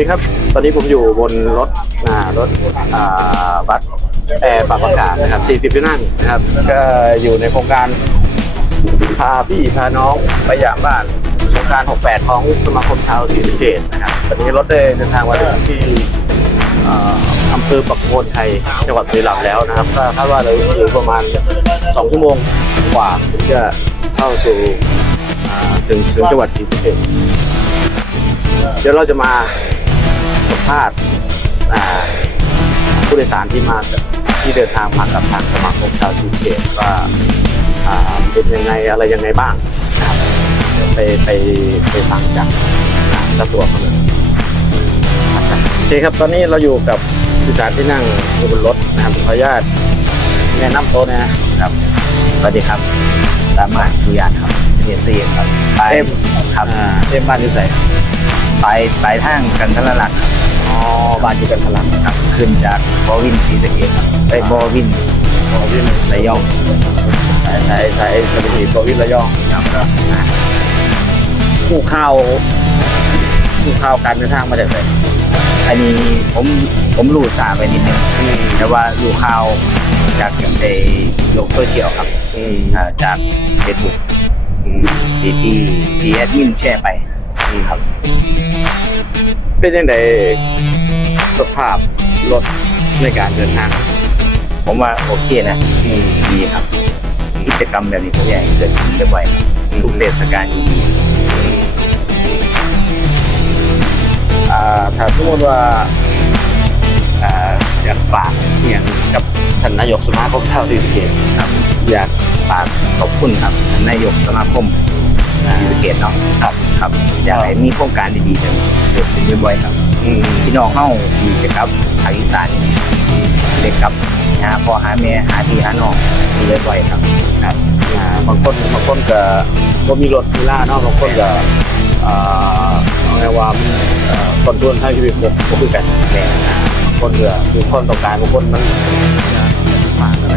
วัสดีครับ ตอนนี้ผมอยู่บนรถอ่ารถอ่าบัสแอร์ปรับอากาศนะครับ40ที่นั่งนะครับ ก็อยู่ในโครงการพาพี่พาน้องไปยามบ้านสงการ 68 ของสมาคมชาวศรีสะเกษนะครับตอนนี้รถได้เดินทางมาถึงที่อ่าอำเภอปักโคนไทยจังหวัดบุรีรัมย์แล้วนะครับก็คาดว่าเราอยู่ประมาณ 2 ชั่วโมงกว่าถึงจะเข้าสู่อ่าถึงถึงจังหวัดศรีสะเกษเดี๋ยวเราจะมา สัมภาษณ์อ่าผู้โดยสารที่มาจากที่เดินทางมากับทางสมาคมชาวซีเกตว่าอ่าเป็นยังไงอะไรยังไงบ้างนะครับเดี๋ยวไปไปไปฟังจากอ่าเจ้าตัวเขาเลยโอเคครับตอนนี้เราอยู่กับผู้โดยสารที่นั่งอยู่บนรถนะครับขออนุญาตแนะนำตัวนะครับสวัสดีครับสามารถสุยานครับเจเซีครับไปเอ็มครับอ่าเอ็มบ้านอยู่ใส่ไปไปทางกันทรลักษณ์ครับ อ๋อบ้านอยู่กันทลังครับ ขึ้นจากบอวินศรีสะเกดครับไปบอวินอ๋อพี่ระยองสายสายสายสถิติโปรวิทย์ระยองครับก็ผู้ข้าวผู้ข้าวการเดินทางมาจากไหนอันนี้ผมผมรู้สาไปนิดนึงแต่ว่ารู้ข่าวจากในโลกโซเชียลครับอืมอ่าจากเฟซบุ๊กอืมที่ที่ที่แอดมินแชร์ไป ครับ เป็นยังไงสภาพรถในการเดินทาง ผมว่าโอเคนะอืมดีครับ กิจกรรมแบบนี้ผมอยากให้เกิดขึ้นบ่อยๆครับทุกเทศกาลยิ่งดีอ่าถ้าสมมติว่าอ่าอยากฝากอย่างกับท่านนายกสมาคมเท่าสีสะเกตครับ อยากฝากขอบคุณครับท่านนายกสมาคมศรีสะเกดเนาะครับ ครับอยากให้มีโครงการดีๆแบบนี้เกิดขึ้นบ่อยๆครับอืมพี่น้องเฮาที่จะกลับภาคอีสานเด็กกลับหาพ่อหาแม่หาพี่หาน้องมีบ่อยๆครับครับอ่าบางคนบางคนก็ก็มีรถมีล่าเนาะบางคนก็อ่าเอาไงว่ามันเอ่อต้นทุนให้ชีวิตผมก็คือกันแม่บางคนก็คือคนต้องการบางคนมันนะผ่านอะไร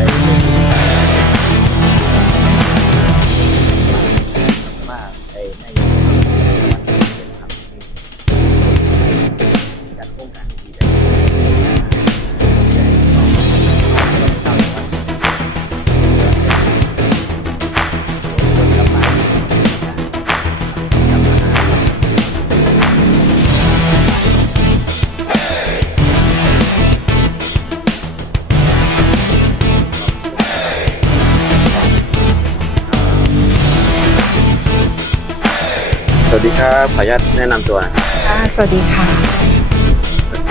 ดีครับขออนุญาตแนะนำตัวนะครับค่ะสวัสดีค่ะ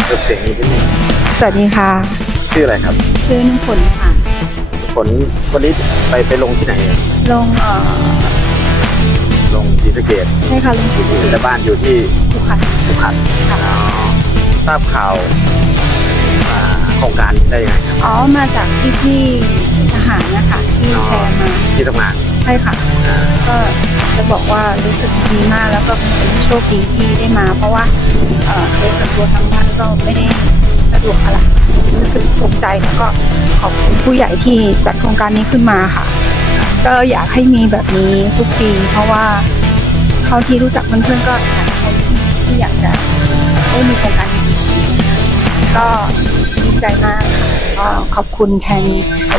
เริ่มเสียงนี้นิดนึงสวัสดีค่ะ ชื่ออะไรครับ ชื่อน้ำฝนค่ะ ผลวันนี้ไปไปลงที่ไหนลงเอ่อลงศรีสะเกดใช่ค่ะลงสีสะเกแต่ตบ้านอยู่ที่ทุกค่ะสุพรรณค่ะอ๋อทราบข่าวอ่าโครงการได้ยังไงครับ อ๋อมาจากพี่พี่ๆทหารนะคะที่อ๋อแชร์มาที่ทำงานใช่ค่ะ อ่าก็ จะบอกว่ารู้สึกดีมากแล้วก็เป็นโชคดีที่ได้มา เพราะว่าโดยส่วนตัวทางบ้านก็ไม่ได้สะดวกอะไรรู้สึกภูมิใจแล้วก็ขอบคุณผู้ใหญ่ที่จัดโครงการนี้ขึ้นมาค่ะ ก็อยากให้มีแบบนี้ทุกปี เพราะว่าเท่าที่รู้จักเพื่อนๆก็อยากให้ที่ที่อยากจะได้มีโครงการดีๆก็ ดีใจมากค่ะก็ขอบคุณแทน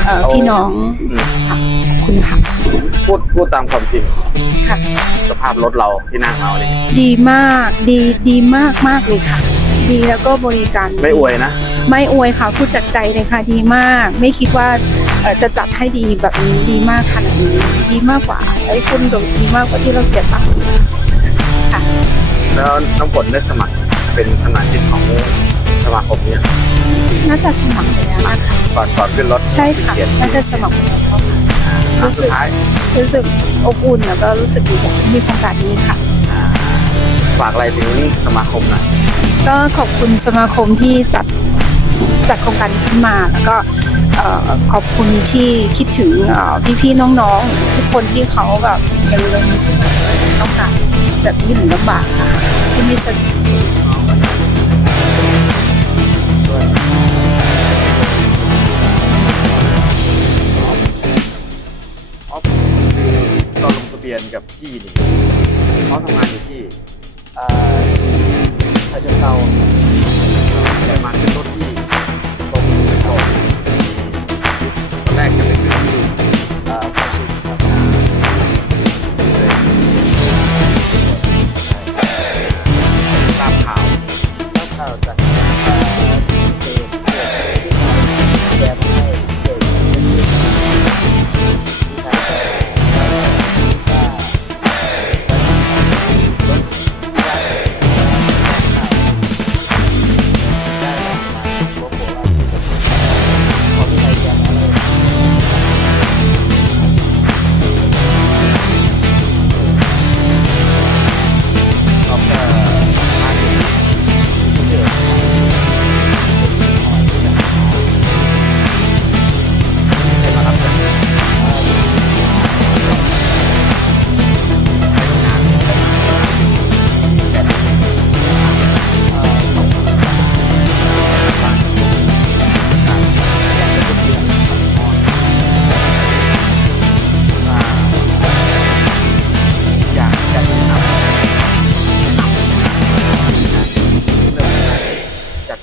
เอ่อพี่น้องอืมค่ะขอบคุณค่ะ พูดพูดตามความจริง ค่ะ สภาพรถเราที่นั่งเราเนี่ยดีมากดีดีมากมากเลยค่ะ ดีแล้วก็บริการไม่อวยนะ ไม่อวยค่ะพูดจากใจเลยค่ะดีมาก ไม่คิดว่าเอ่อจะจัดให้ดีแบบนี้ดีมากขนาดนี้ดีมากกว่าไอ้คุณดดีมากกว่าที่เราเสียตังค์ค่ะแล้วน้ำฝนได้สมัครเป็นสมาชิกของสมาคมเนี่ย น่าจะสมัครไปแล้วนะคะก่อนก่อนขึ้นรถใช่ค่ะเกียรติน่าจะสมัครไปแล้วค่ะรู้สึสุกดท้ายรู้สึกอบอุ่นแล้วก็รู้สึกดีใจที่มีโครงการนี้ค่ะอ่าฝากอะไรถึงสมาคมหน่อยก็ขอบคุณสมาคมที่จัดจัดโครงการนี้ขึ้นมาแล้วก็เอ่อขอบคุณที่คิดถึงเอ่อพี่ๆน้องๆ ทุกคนที่เขาแบบยังเลยมีต้องการแบบนี้หรือลำบากนะคะที่ไม่สะดวก ยนกับพี่นี่เขาทำงานอยู่ที่อ่อชาเชิงเซาแต่มาเป็นรถที่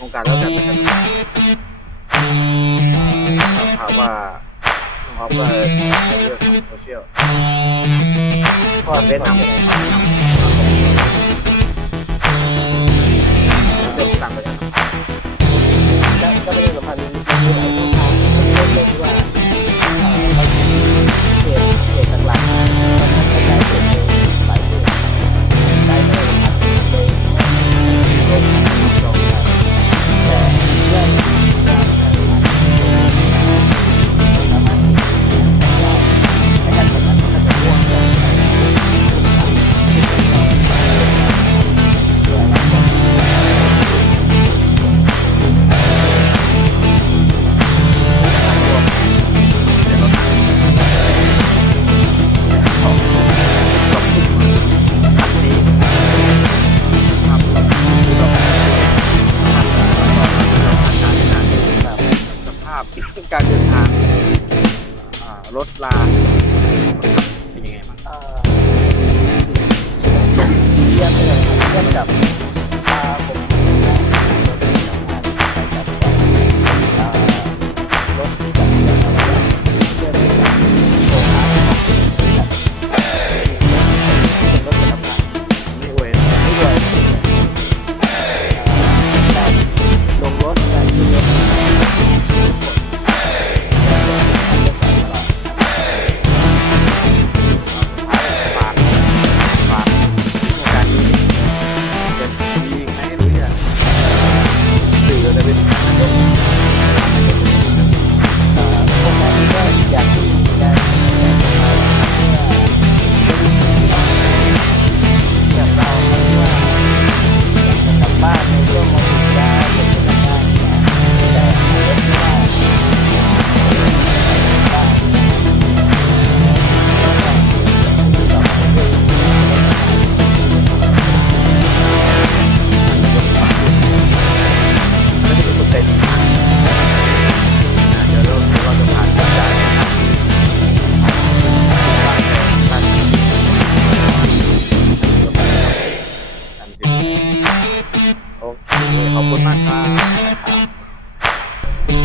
โครงการแล้วกันนะครับถามว่าพร้อมกับเรื่องของโซเชียลก็เวียดนามเป็นต่างประเทศก็เป็นสัมพันธ์ที่หลายคนทางเรื่องเลยว่าเราเกิดเกิดหลัก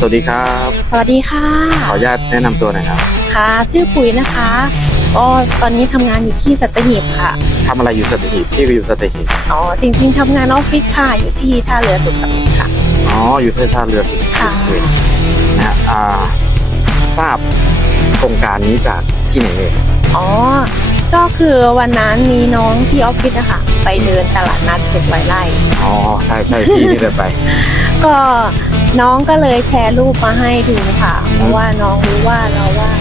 วัสดีครับ สวัสดีค่ะ ขออนุญาตแนะนำตัวหน่อยครับค่ะ ชื่อปุ๋ยนะคะก็ตอนนี้ทำงานอยู่ที่สัตหีบค่ะ ทำอะไรอยู่สัตหีบพี่ก็อยู่สัตหีบอ๋อ จริงๆทำงานออฟฟิศค่ะ อยู่ที่ท่าเรือจุกเสม็ดค่ะ อ๋ออยู่ที่ท่าเรือสุดค่ะสเวนนะฮะอ่าทราบโครงการนี้จากที่ไหนเอ่ยอ๋อ ก็คือวันนั้นมีน้องที่ออฟฟิศนะคะไปเดินตลาดนัดเจ็ดร้อยไร่ อ๋อใช่ใช่พี่นี่เดินไป ก็น้องก็เลยแชร์รูปมาให้ดูค่ะ เพราะว่าน้องรู้ว่าเราว่า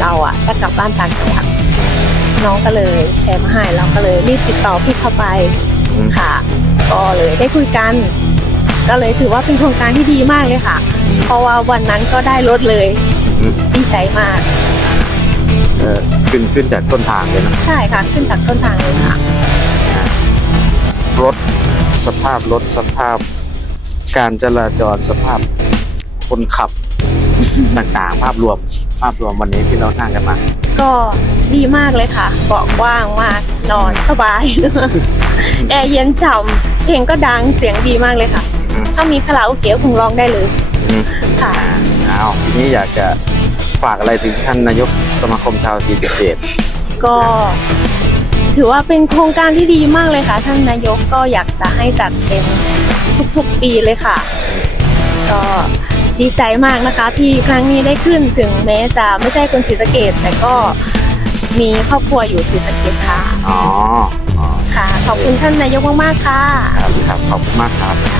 เราอะจะกลับบ้านต่างจังหวัดน้องก็เลยแชร์มาให้เราก็เลยรีบติดต่อพี่เข้าไปอืมค่ะ ก็เลยได้คุยกัน ก็เลยถือว่าเป็นโครงการที่ดีมากเลยค่ะ เพราะว่าวันนั้นก็ได้รถเลยอืมดีใจมากเออ ขึ้นขึ้นจากต้นทางเลยนะใช่ค่ะขึ้นจากต้นทางเลยค่ะรถสภาพรถสภาพ การจราจรสภาพคนขับต่างๆ ภาพรวมภาพรวมวันนี้ที่เรานั่งกันมา ก็ดีมากเลยค่ะเบาะกว้างมากนอนสบายแอร์เย็นฉ่ำเพลงก็ดังเสียงดีมากเลยค่ะอืมถ้ามีคาราโอเกะคงร้องได้เลยอืมค่ะเอาทีนี้อยากจะ ฝากอะไรถึงท่านนายกสมาคมชาวทีสิบเอ็ดก็ถือว่าเป็นโครงการที่ดีมากเลยค่ะ ท่านนายกก็อยากจะให้จัดเป็นทุกๆปีเลยค่ะ ก็ดีใจมากนะคะ ที่ครั้งนี้ได้ขึ้นถึงแม้จะไม่ใช่คนศรีสะเกดแต่ก็มีครอบครัวอยู่ศรีสะเกดค่ะอ๋ออ๋อค่ะ ขอบคุณท่านนายกมากๆค่ะ ครับครับขอบคุณมากครับค่ะ